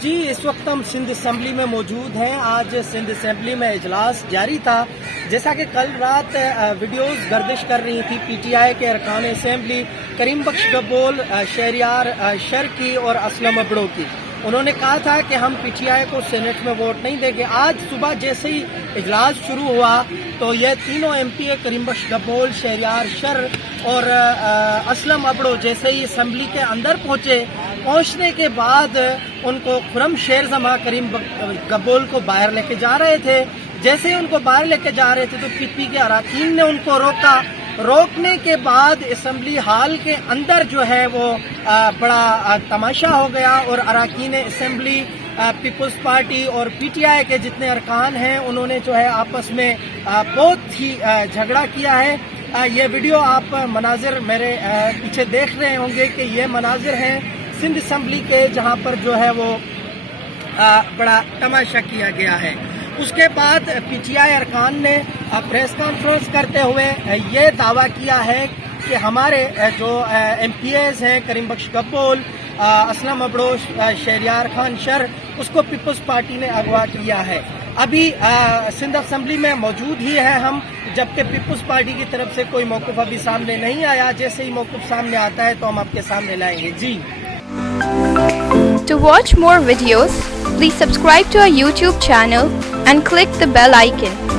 جی اس وقت ہم سندھ اسمبلی میں موجود ہیں. آج سندھ اسمبلی میں اجلاس جاری تھا. جیسا کہ کل رات ویڈیوز گردش کر رہی تھی پی ٹی آئی کے ارکان اسمبلی کریم بخش گبول, شہریار شرکی اور اسلم ابڑو کی. انہوں نے کہا تھا کہ ہم پی ٹی آئی کو سینٹ میں ووٹ نہیں دیں گے. آج صبح جیسے ہی اجلاس شروع ہوا تو یہ تینوں ایم پی اے کریم بخش گبول, شہریار شر اور اسلم ابڑو جیسے ہی اسمبلی کے اندر پہنچنے کے بعد ان کو خرم شیر زماں کریم گبول کو باہر لے کے جا رہے تھے. جیسے ہی ان کو باہر لے کے جا رہے تھے تو پی پی کے اراکین نے ان کو روکا. روکنے کے بعد اسمبلی ہال کے اندر جو ہے وہ بڑا تماشا ہو گیا اور اراکین اسمبلی, پیپلز پارٹی اور پی ٹی آئی کے جتنے ارکان ہیں انہوں نے جو ہے آپس میں بہت ہی جھگڑا کیا ہے. یہ ویڈیو آپ مناظر میرے پیچھے دیکھ رہے ہوں گے کہ یہ مناظر ہیں سندھ اسمبلی کے, جہاں پر جو ہے وہ بڑا تماشا کیا گیا ہے. اس کے بعد پی ٹی آئی ارکان نے پریس کانفرنس کرتے ہوئے یہ دعویٰ کیا ہے کہ ہمارے جو ایم پی ایز ہیں کریم بخش گبول, اسلم ابڑو, شہریار خان شر, اس کو پیپلز پارٹی نے اغوا کیا ہے. ابھی سندھ اسمبلی میں موجود ہی ہیں ہم, جبکہ پیپلز پارٹی کی طرف سے کوئی موقف ابھی سامنے نہیں آیا. جیسے ہی موقف سامنے آتا ہے تو ہم آپ کے سامنے لائیں گے. جی To watch more videos, please subscribe to our YouTube channel and click the bell icon.